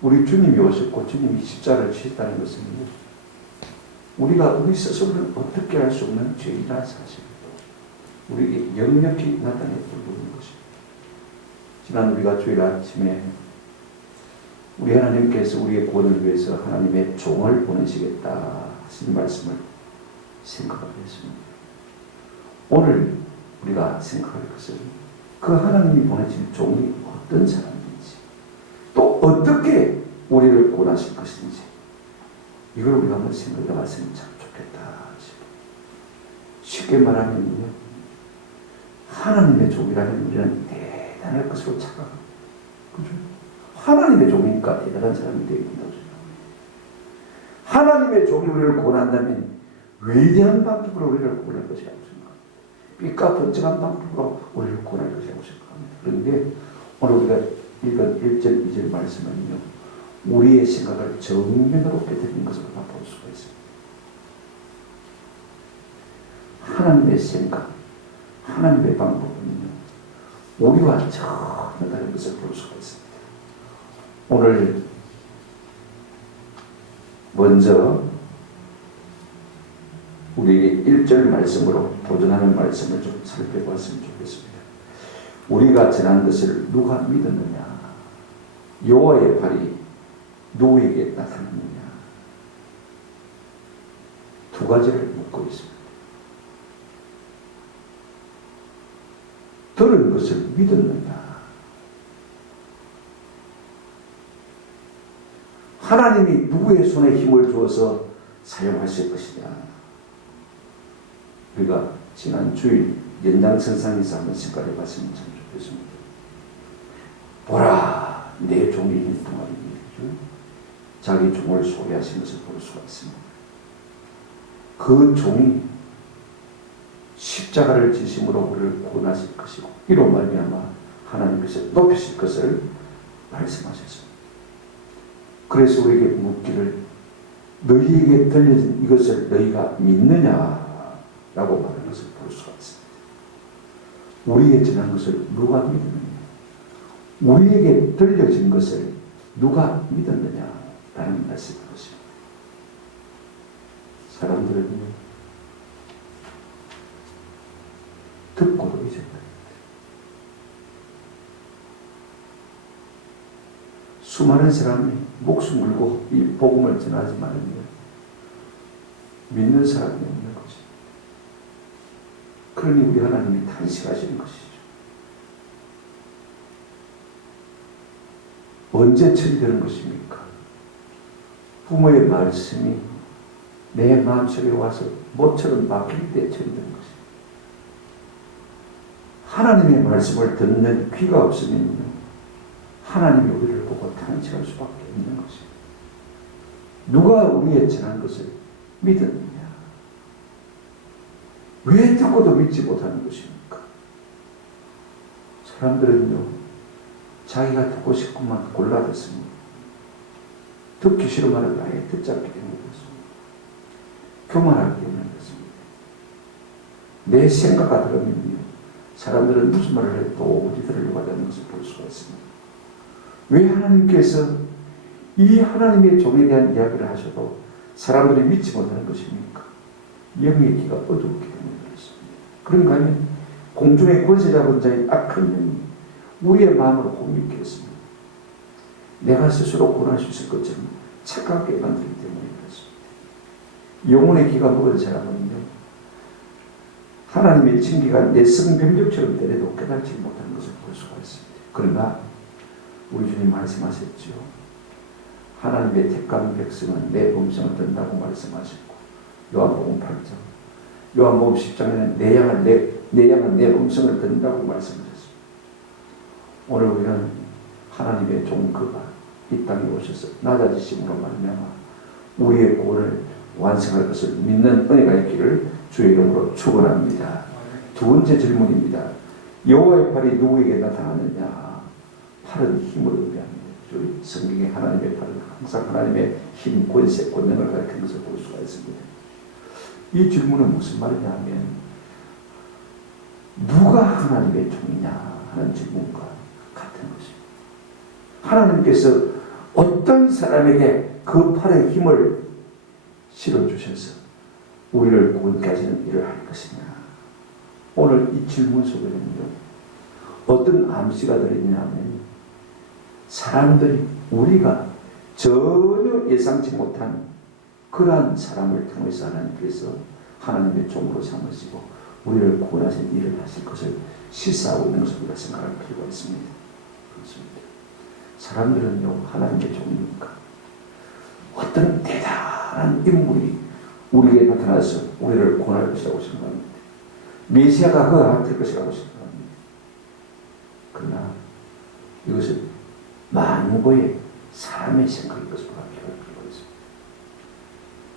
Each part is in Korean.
우리 주님이 오셨고 주님이 십자가를 지셨다는 것은 우리가 우리 스스로는 어떻게 할 수 없는 죄이라는 사실을 우리에게 역력히 나타내 보이는 것입니다. 지난 우리가 주일 아침에 우리 하나님께서 우리의 구원을 위해서 하나님의 종을 보내시겠다 하신 말씀을 생각하게 했습니다. 오늘 우리가 생각할 것은 그 하나님이 보내신 종이 어떤 사람인지 또 어떻게 우리를 구원하실 것인지 이걸 우리가 한번 생각해 봤으면 참 좋겠다 싶어요. 쉽게 말하면요, 하나님의 종이라면 우리는 대단할 것으로 착각합니다. 그죠? 하나님의 종이니까 대단한 사람이 되어야 된다고 생각합니다. 하나님의 종이 우리를 구원한다면 위대한 방법으로 우리를 구원할 것이라고 생각합니다. 빛과 번쩍한 방법으로 우리를 구원할 것이라고 생각합니다. 그런데 오늘 우리가 읽은 1절, 2절 말씀은요, 우리의 생각을 정면으로 깨뜨리는 것으로 볼 수가 있습니다. 하나님의 생각, 하나님의 방법은요, 우리와 전혀 다른 것을 볼 수가 있습니다. 오늘 먼저 우리에게 1절 말씀으로 도전하는 말씀을 좀 살펴봤으면 좋겠습니다. 우리가 전한 것을 누가 믿었느냐? 여호와의 발이 누구에게 나타났느냐? 두 가지를 묻고 있습니다. 들은 것을 믿었느냐? 하나님이 누구의 손에 힘을 주어서 사용하실 것이냐? 우리가 지난 주일 연장선상에서 한번 생각해 봤으면 참 좋겠습니다. 보라, 내 종이 힘통하리니. 자기 종을 소개하신 것을 볼 수가 있습니다. 그 종이 십자가를 지심으로 우리를 구원하실 것이고 이로 말미암아 하나님께서 높이실 것을 말씀하셨습니다. 그래서 우리에게 묻기를 너희에게 들려진 이것을 너희가 믿느냐? 라고 말하는 것을 볼 수가 있습니다. 우리에게 전한 것을 누가 믿느냐? 우리에게 들려진 것을 누가 믿었느냐? 라는 말씀을 하십니다. 사람들은 듣고도 잊어버립니다. 수많은 사람이 목숨 걸고 이 복음을 전하지만 믿는 사람이 없는 것입니다. 그러니 우리 하나님이 탄식하시는 것이죠. 언제 처리되는 것입니까? 부모의 말씀이 내 마음속에 와서 모처럼 박힐 때 처리되는 것입니다. 하나님의 말씀을 듣는 귀가 없으면 하나님이 우리를 보고 탄식할 수밖에 없는 것입니다. 누가 우리의 전한 것을 믿었느냐? 왜 듣고도 믿지 못하는 것입니까? 사람들은요, 자기가 듣고 싶구만 골라 듣습니다. 듣기 싫은 말을 아예 듣지 않기 때문에 그렇습니다. 교만하기 때문에 그렇습니다. 내 생각가 들으면요, 사람들은 무슨 말을 해도 도저히 들으려고 하는 것을 볼 수가 있습니다. 왜 하나님께서 이 하나님의 종에 대한 이야기를 하셔도 사람들이 믿지 못하는 것입니까? 영의 귀가 어둡기 때문에 그렇습니다. 그런가 하면 공중의 권세 잡은 자의 악한 영이 우리의 마음을 홈있게 했습니다. 내가 스스로 구원할 수 있을 것처럼 착각하게 만들기 때문에 그렇습니다. 영혼의 귀가 먹은 사람은요, 하나님의 징계가 내 성병력처럼 때려도 깨닫지 못하는 것을 볼 수가 있습니다. 그러나 우리 주님 말씀하셨죠. 하나님의 택한 백성은 내 음성을 듣는다고 말씀하셨고, 요한복음 8장, 요한복음 10장에는 내 양은 내 음성을 듣는다고 말씀하셨습니다. 오늘 우리는 하나님의 종 그가 이 땅에 오셔서 낮아지심으로 말미암아 우리의 구원을 완성할 것을 믿는 은혜가 있기를 주의 이름으로 축원합니다. 두 번째 질문입니다. 여호와의 팔이 누구에게 나타나느냐? 팔은 힘을 의미합니다. 성경에 하나님의 팔은 항상 하나님의 힘, 권세, 권능을 가리키는 것을 볼 수가 있습니다. 이 질문은 무슨 말이냐 하면 누가 하나님의 종이냐 하는 질문과 같은 것입니다. 하나님께서 어떤 사람에게 그 팔에 힘을 실어주셔서 우리를 구원케 하시는 일을 할 것이냐. 오늘 이 질문 속에는요, 어떤 암시가 들어있냐면 사람들이 우리가 전혀 예상치 못한 그러한 사람을 통해서 하나님께서 하나님의 종으로 삼으시고 우리를 구원하신 일을 하실 것을 시사하고 있는 것을 우리가 생각할 필요가 있습니다. 그렇습니다. 사람들은요, 하나님의 종이니까 어떤 대단한 인물이 우리에게 나타나서 우리를 구원할 것이라고 생각합니다. 메시아가 그가 될 것이라고 생각합니다. 그러나 이것은 만고의 사람의 생각인 것을 우리가 필요할 필요가 있습니다.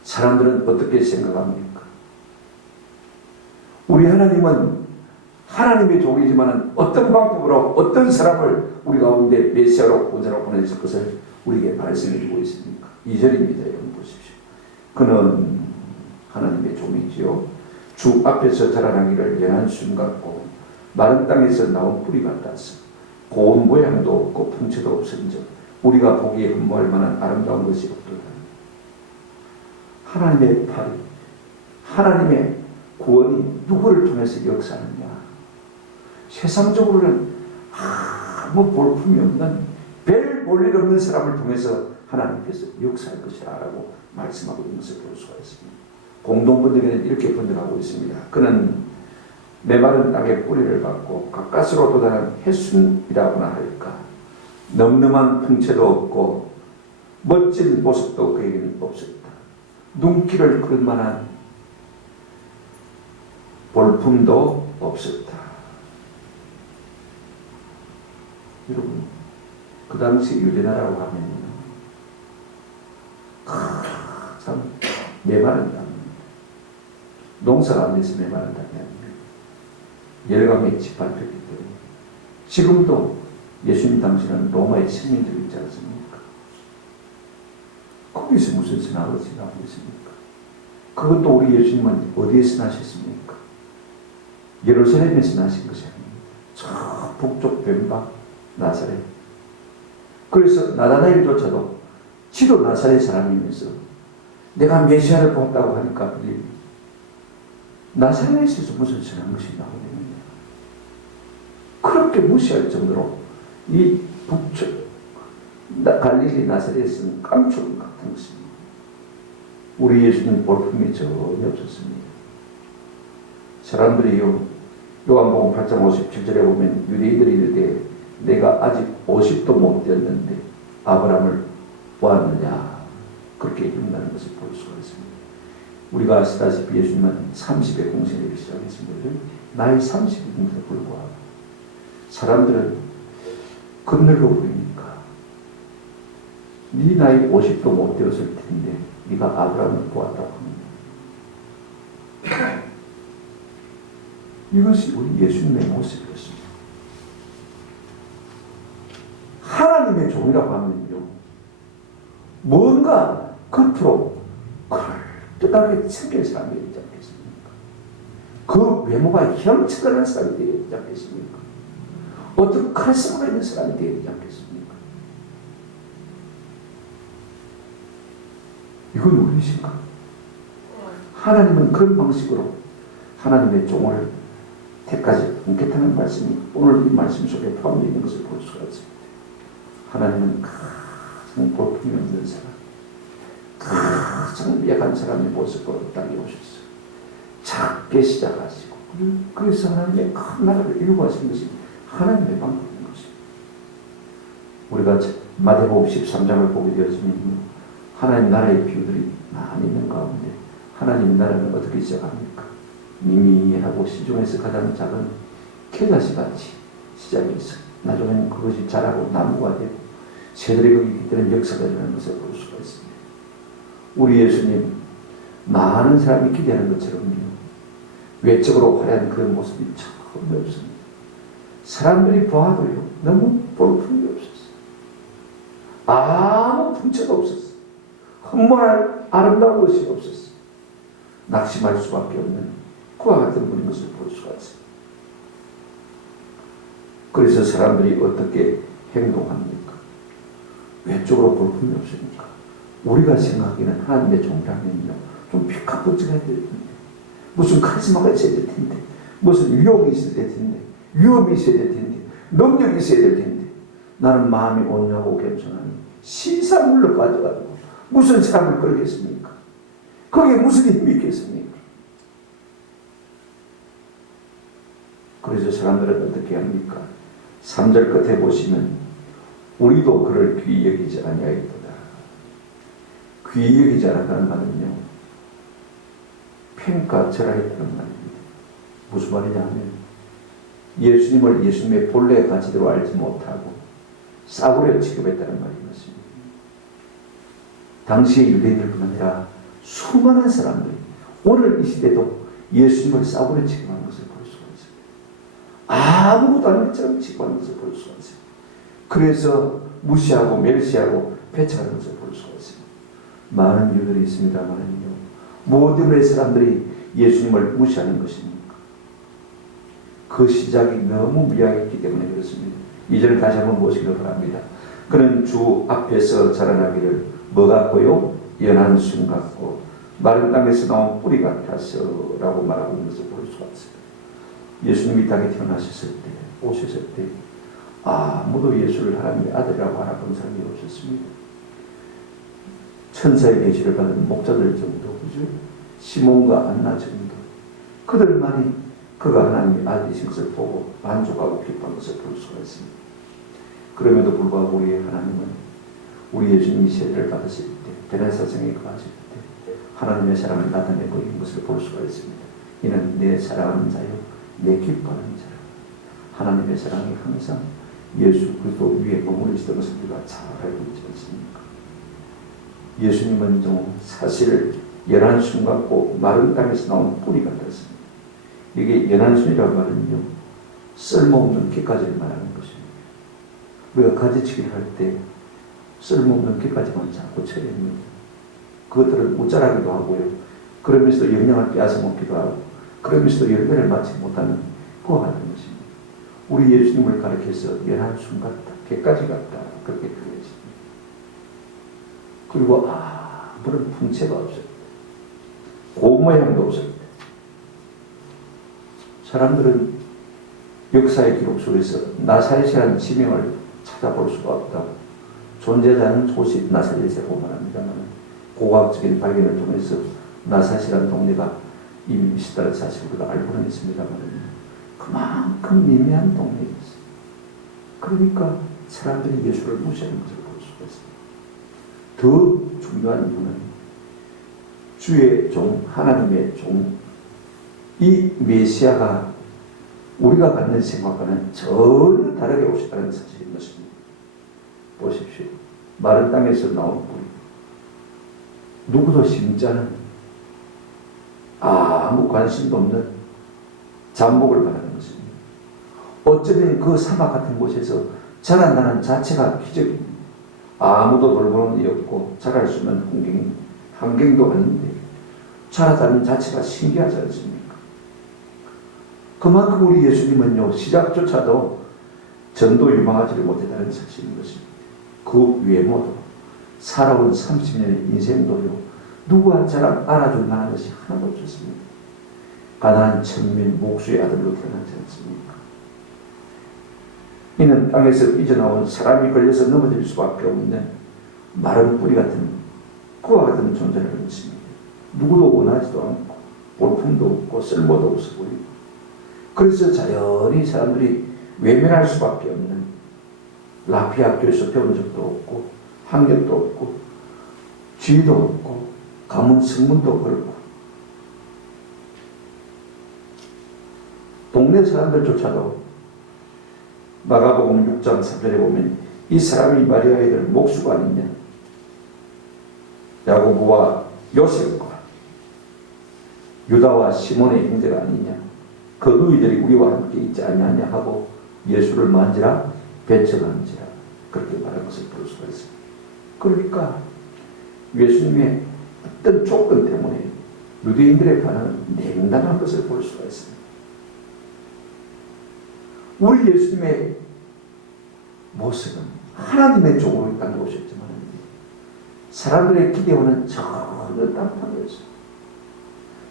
사람들은 어떻게 생각합니까? 우리 하나님은 하나님의 종이지만 어떤 방법으로 어떤 사람을 우리 가운데 메시아로 구원자로 보내실 것을 우리에게 말씀해 주고 있습니까? 2절입니다. 여러분 보십시오. 그는 하나님의 종이지요. 주 앞에서 자라나기를 연한 순 같고 마른 땅에서 나온 뿌리 같아서 고운 모양도 없고 풍채도 없은즉 우리가 보기에 흠모할 만한 아름다운 것이 없도다. 하나님의 팔이, 하나님의 구원이 누구를 통해서 역사하느냐? 세상적으로는 아무 볼품이 없는 별 볼일 없는 사람을 통해서 하나님께서 역사할 것이라고 말씀하고 있는 것을 볼 수가 있습니다. 공동번역에는 이렇게 번역하고 있습니다. 그는 메마른 땅에 뿌리를 받고 가까스로 돋아난 해순이라고나 할까. 늠름한 풍채도 없고 멋진 모습도 그에게는 없었다. 눈길을 끌 만한 볼품도 없었다. 여러분, 그 당시 유대나라고 하면요, 참 메마른 땅, 농사가 안 돼서 메마른 땅이 아닙니다. 열강에 짓밟혔기 때문에 지금도 예수님 당시는 로마의 식민지로 있지 않습니까? 거기서 무슨 선악을 지나고 있습니까? 그것도 우리 예수님은 어디에서 나셨습니까? 예루살렘에서 나신 것이 아닙니다. 저 북쪽 변방 나사렛. 그래서 나다나엘조차도 지도 나사렛 사람이면서 내가 메시아를 보았다고 하니까 나사렛에서 무슨 선한 것이 나오느냐. 그렇게 무시할 정도로 이 북쪽 갈릴리 나사렛은 깡총 같은 것입니다. 우리 예수님 볼품이 전혀 없었습니다. 사람들이요, 요한복음 8장 57절에 보면 유대인들이 이르되 내가 아직 50도 못 되었는데 아브라함을 보았느냐, 그렇게 얘기한다는 것을 볼 수가 있습니다. 우리가 아시다시피 예수님은 30에 공생애를 시작했습니다. 나이 30인데도 불구하고 사람들은 건널로 보이니까 네 나이 50도 못 되었을 텐데 네가 아브라함을 보았다고 합니다. 이것이 우리 예수님의 모습이었습니다. 하나님의 종이라고 하면요, 뭔가 겉으로 그럴듯하게 생긴 사람이 되지 않겠습니까? 그 외모가 형체들한 사람이 되지 않겠습니까? 어떤 카리스마가 있는 사람이 되지 않겠습니까? 이건 우리신가? 하나님은 그런 방식으로 하나님의 종을 택까지 끊겠다는 말씀이 오늘 이 말씀 속에 포함되어 있는 것을 볼 수가 있습니다. 하나님은 가장 볼품이 없는 사람, 가장 약한 사람의 모습으로 땅에 오셨어요. 작게 시작하시고 그래서 하나님의 큰 나라를 이루고 하신 것이 하나님의 방법인 것입니다. 우리가 마태복음 13장을 보게 되었으면 하나님 나라의 비유들이 많이 있는 가운데 하나님 나라는 어떻게 시작합니까? 미미하고 시중에서 가장 작은 겨자씨같이 시작해서 나중에는 그것이 자라고 나무가 되고 새들이 거기 깃드는 역사가 일어나는 것을 볼 수가 있습니다. 우리 예수님 많은 사람이 기대하는 것처럼요, 외적으로 화려한 그런 모습이 전혀 없습니다. 사람들이 보아도요, 너무 볼품이 없었어요. 아무 풍채가 없었어요. 흠모할 아름다운 것이 없었어요. 낙심할 수밖에 없는 그와 같은 분인 것을 볼 수가 있습니다. 그래서 사람들이 어떻게 행동합니까? 외적으로 볼품이 없으니까 우리가 생각하기는 하나님의 종이라면요 좀 피카포츠가 해야 될 텐데, 무슨 카리스마가 있어야 될 텐데, 무슨 위력이 있어야 될 텐데, 위험이 있어야 될 텐데, 능력이 있어야 될 텐데, 나는 마음이 온유하고 겸손하니 시사물로 빠져가지고 무슨 사람을 끌겠습니까? 거기에 무슨 힘이 있겠습니까? 그래서 사람들은 어떻게 합니까? 3절 끝에 보시면 우리도 그를 귀히 여기지 아니하였도다. 귀히 여기지 않았다는 말은요, 평가절하였다는 말입니다. 무슨 말이냐 하면 예수님을 예수님의 본래 가치대로 알지 못하고 싸구려 취급했다는 말이었습니다. 당시의 유대인들뿐 아니라 수많은 사람들이 오늘 이 시대도 예수님을 싸구려 취급하는 것을 볼 수가 있습니다. 아무것도 아닌 것처럼 취급하는 것을 볼 수가 있습니다. 그래서 무시하고 멸시하고 배척하는 것을 볼 수가 있습니다. 많은 이유들이 있습니다만요, 뭐 때문에 사람들이 예수님을 무시하는 것입니까? 그 시작이 너무 미약했기 때문에 그렇습니다. 이전에 다시 한번 보시기를 바랍니다. 그는 주 앞에서 자라나기를 뭐 같고요? 연한 순 같고 마른 땅에서 나온 뿌리 같아서 라고 말하고 있는 것을 볼 수가 있습니다. 예수님이 땅에 태어나셨을 때, 오셨을 때 아무도 예수를 하나님의 아들이라고 알아본 사람이 없었습니다. 천사의 계시를 받은 목자들 정도, 그죠? 시몬과 안나 정도, 그들만이 그가 하나님의 아들이신 것을 보고 만족하고 기뻐한 것을 볼 수가 있습니다. 그럼에도 불구하고 우리의 하나님은 우리 예수님이 세례를 받으실 때, 베네사성에 거하실 때 하나님의 사랑을 나타내고 있는 것을 볼 수가 있습니다. 이는 내 사랑하는 자요, 내 기뻐하는 자요. 하나님의 사랑이 항상 예수 그리스도 위에 머무르시던 것을 우리가 잘 알고 있지 않습니까? 예수님은 좀 사실 연한 순 같고 마른 땅에서 나온 뿌리 같았습니다. 이게 연한 순이라고 말은요, 쓸모없는 깃가지를 말하는 것입니다. 우리가 가지치기를 할 때 쓸모없는 깃가지만 자꾸 쳐냅니다. 그것들을 모자라기도 하고요, 그러면서도 영양을 빼앗아 먹기도 하고, 그러면서도 열매를 맞지 못하는 그와 같은 것입니다. 우리 예수님을 가리켜서 연한 순 같다, 깃가지 같다, 그렇게 표현했습니다. 그리고 아무런 풍채가 없었다. 고모양도 없었다. 사람들은 역사의 기록 속에서 나사렛이라는 지명을 찾아볼 수가 없다고, 존재하지 않는 곳이 나사렛이라고 말합니다만, 고고학적인 발견을 통해서 나사렛이라는 동네가 이미 있었다는 사실을 우리가 알고는 있습니다만, 그만큼 미미한 동네였어요. 그러니까 사람들이 예수를 무시하는 것을 볼 수가 있습니다. 더 중요한 이유는 주의 종, 하나님의 종, 이 메시아가 우리가 갖는 생각과는 전혀 다르게 오셨다는 사실인 것입니다. 보십시오. 마른 땅에서 나온 뿌리. 누구도 심자는 아무 관심도 없는 잠복을 말하는 것입니다. 어쩌면 그 사막 같은 곳에서 자란다는 자체가 기적입니다. 아무도 돌보는 일이 없고 자랄 수 있는 환경도 아닌데 자라다는 자체가 신기하지 않습니까? 그만큼 우리 예수님은요, 시작조차도 전도 유망하지를 못했다는 사실인 것입니다. 그 외모도, 살아온 30년의 인생도요, 누구와 잘 알아줄 만한 것이 하나도 없었습니다. 가난한 천민 목수의 아들로 태어나지 않습니까? 이는 땅에서 삐져나온 사람이 걸려서 넘어질 수밖에 없는 마른 뿌리 같은 그와 같은 존재라는 것입니다. 누구도 원하지도 않고 볼품도 없고 쓸모도 없어 보이고, 그래서 자연히 사람들이 외면할 수밖에 없는, 라피 학교에서 배운 적도 없고 학력도 없고 지위도 없고 가문 성문도 그렇고 동네 사람들조차도 마가복음 6장 3절에 보면 이 사람이 마리아의 아들 목수가 아니냐, 야고보와 요셉과 유다와 시몬의 형제가 아니냐, 그 너희들이 우리와 함께 있지 않느냐 하고 예수를 만지라 배척한지라, 그렇게 말한 것을 볼 수가 있습니다. 그러니까 예수님의 어떤 조건 때문에 유대인들의 반응은 냉담한 것을 볼 수가 있습니다. 우리 예수님의 모습은 하나님의 종으로 이 땅에 오셨지만 사람들의 기대와는 전혀 따뜻한 거였어요.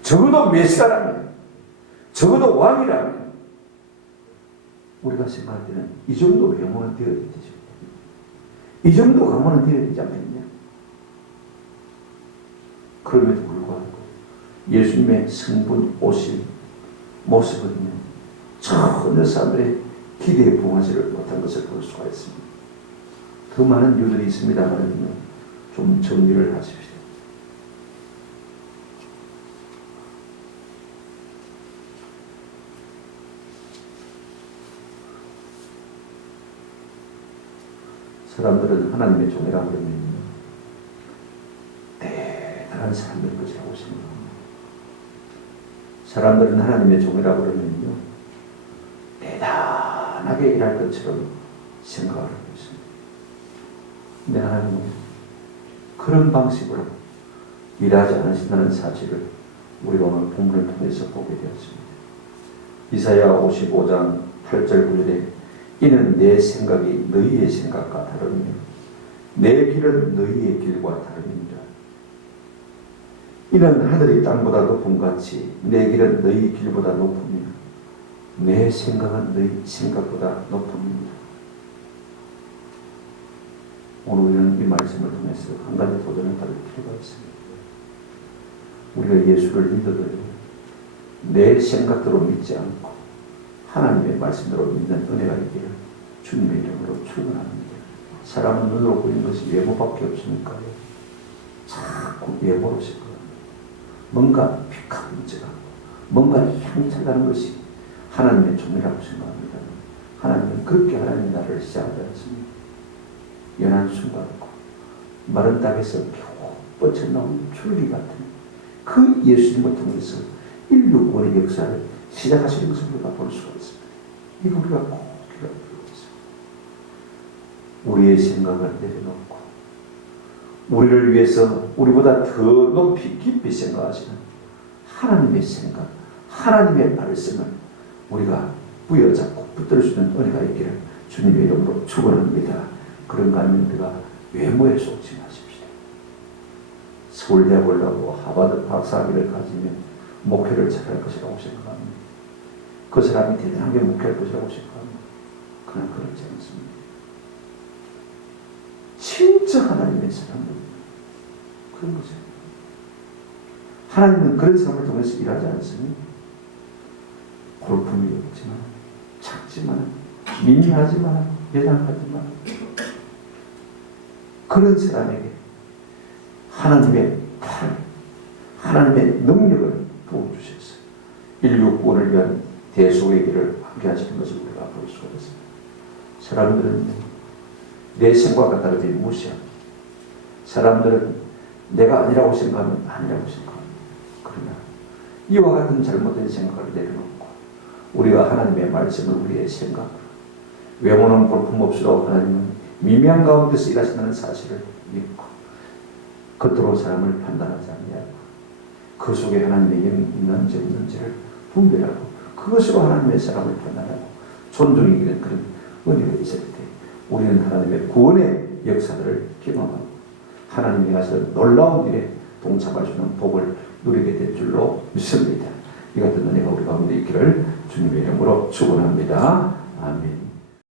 적어도 메시아라면, 적어도 왕이라면 우리가 생각할 때는 이 정도 외모는 되어야 되죠. 이 정도 가문은 되어야 되지 않겠냐? 그럼에도 불구하고 예수님의 성분, 오실 모습은요, 전혀 사람들의 기대에 부응하지를 못한 것을 볼 수가 있습니다. 더 많은 이유들이 있습니다만 좀 정리를 하십시오. 사람들은 하나님의 종이라고 하면 대단한 사람들 것이라고 생각합니다. 사람들은 하나님의 종이라고 그러면요, 대단하게 일할 것처럼 생각을 하고 있습니다. 근데 하나님은 그런 방식으로 일하지 않으신다는 사실을 우리가 오늘 본문을 통해서 보게 되었습니다. 이사야 55장 8절 9절에 이는 내 생각이 너희의 생각과 다르며 내 길은 너희의 길과 다릅니다. 이는 하늘이 땅보다 높음 같이 내 길은 너희 길보다 높으며 내 생각은 너희 생각보다 높습니다. 오늘 우리는 이 말씀을 통해서 한 가지 도전을 받을 필요가 있습니다. 우리가 예수를 믿어도요, 내 생각대로 믿지 않고 하나님의 말씀대로 믿는 은혜가 있기를 주님의 이름으로 축원합니다. 사람은 눈으로 보이는 것이 외모밖에 없으니까요, 자꾸 외모로 생각합니다. 뭔가 픽한 문제가, 뭔가 향착하는 것이 하나님의 종이라고 생각합니다. 하나님은 그렇게 하나님의 나라를 시작하지 않습니다. 연한 순간고 마른 땅에서 겨우 뻗쳐나온 줄기 같은 그 예수님을 통해서 인류 구원의 역사를 시작하시는 것을 우리가 볼 수가 있습니다. 이거 우리가 꼭 기억할 필요가 있습니다. 우리의 생각을 내려놓고 우리를 위해서 우리보다 더 높이 깊이 생각하시는 하나님의 생각, 하나님의 말씀을 우리가 부여잡고 붙들 수 있는 은혜가 있기를 주님의 이름으로 축원합니다. 그런가 하면 우리가 외모에 속지 마십시다. 서울대학 올라오고 하버드 박사학위를 가지면 목회를 잘할 것이라고 생각합니다. 그 사람이 대단하게 목회할 것이라고 생각합니다. 그러나 그렇지 않습니다. 진짜 하나님의 사람은 그런 거죠. 하나님은 그런 사람을 통해서 일하지 않습니다. 골품이 없지만, 작지만, 미미하지만, 연약하지만 그런 사람에게 하나님의 팔, 하나님의 능력을 부어주셨어요. 인류 구원을 위한 대속의 길을 함께 하시는 것을 우리가 볼 수가 있습니다. 사람들은 내 생각과 다르게 무시합니다. 사람들은 내가 아니라고 생각하면 아니라고 생각합니다. 그러나 이와 같은 잘못된 생각을 내려놓고 우리가 하나님의 말씀을 우리의 생각으로, 외모는 볼품없으라고 하나님은 미미한 가운데서 일하신다는 사실을 믿고 겉으로 사람을 판단하지 아니하고 그 속에 하나님의 영이 있는지 없는지를 분별하고 그것으로 하나님의 사람을 판단하고 존중이 있는 그런 은혜가 있을 때 우리는 하나님의 구원의 역사들을 경험하고 하나님이 하시는 놀라운 일에 동참할 수 있는 복을 누리게 될 줄로 믿습니다. 이 같은 은혜가 우리 가운데 있기를 주님의 이름으로 축원합니다.